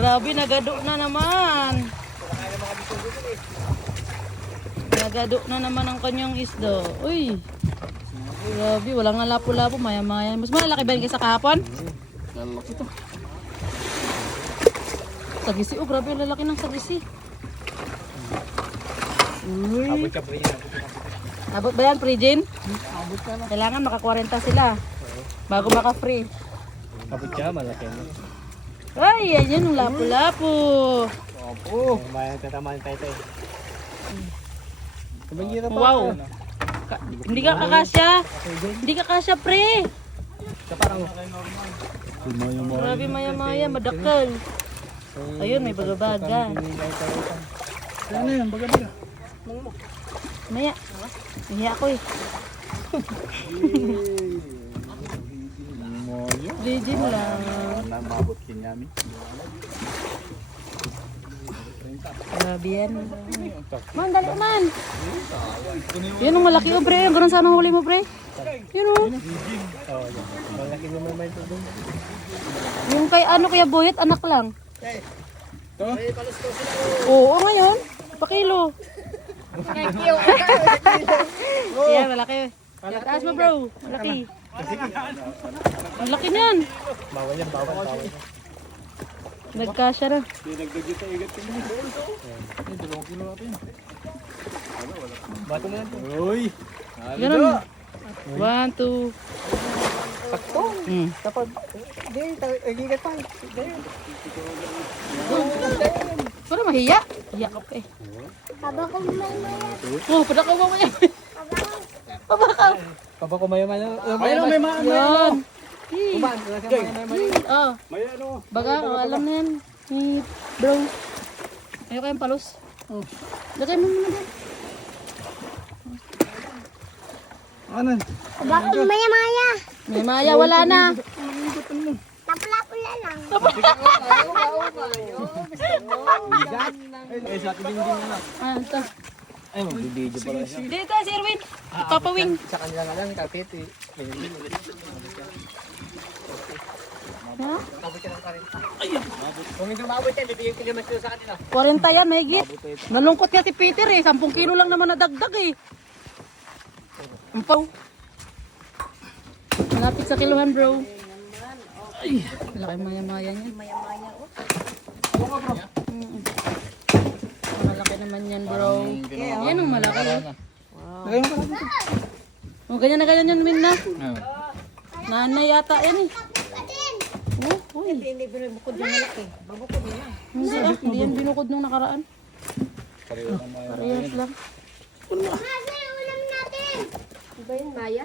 Grabe, nagado na naman. Nagado na naman ang kanyang isda. Uy. Grabe, walang nga lapo-lapo. Maya-maya. Mas malaki ba yun kaysa kahapon? Lalaki to. Sagisi. Oh, grabe, ang lalaki ng sagisi. Uy. Abot ka, pre. Abot ba yan, Prijin? Abot ka na. Kailangan maka 40 sila. Bago maka-free. Abot ka, malaki na. Ay, yan yun, ang lapo-lapo. Opo. May tatamaan tayo tayo. Kumahirap pa. Wow. Hindi ka kakasya. Hindi ka kasya, pre. Sa parang Grabe, maya-maya, madakal. Ayun, may bagabagan. Ano yan, baga nila. Maya. Nahiya ako eh. Moyo. Legend lang. Mabot kinyami. Grabe yan. Man, dali man. Yun ang malaki oh, pre. Ang ganun sana huli mo, pre. Yun oh. Malaki naman may ito doon. Yung kay ano, kaya Boyet, anak lang. Ito? Oo, ngayon. Pakilo. Yeah, malaki. Yeah, taas mo, bro. Malaki. Ang laki niyan. Bawal yan, bawal. Nagkasya na. Dinagdag ito, igat ka nila. Ay, 2 kilo natin. Bato na yan. Uy! Ganun. 1, 2. Sakto. Dapat. Hindi, igat pa. Para mahiya. Hiya ka pa eh. Oh, pada ka mamaya. Pabakaw. Papa ko may man. Yan. Kuman, Oh, may ano. baga, alam na yan. Ni bro. Ayaw kayong palos. Oh. Lagay mo muna dyan. Ano? Baka maya-maya. May maya, wala na. Tapula-pula lang. Ay, sa akin din na. Ah, ito. Ay, magbibideo pala siya. Dito, si Erwin. Papawing. Sa kanila nga lang, kapit eh. Ha? Mabot ka ng karin. Kung hindi mabot yan, bibigyan ko naman sila sa kanila. 40 yan, mahigit. Nalungkot nga si Peter eh. 10 kilo lang naman nadagdag eh. Ampaw. Malapit sa kiluhan, bro. Ay, malaki maya-maya niyan. Mm. Malaki naman yan, bro. Yan ang malaki. Oh, ganyan na ganyan yan, Min na. Nanay yata yan eh. Oh, uy. Hindi binubukod yung malaki. Babukod yun lang. Hindi ah, hindi yan binukod nung nakaraan. Parehas lang. Kasi ulam natin. Diba yun, Maya?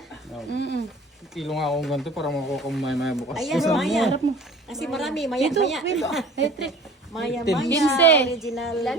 Kilo nga akong ganito para makukumay bukas. Ayan, Maya. Harap mo. Kasi marami, Maya, Dito, Maya. Wait. Ay, trick. Maya, 15. Maya. Original na.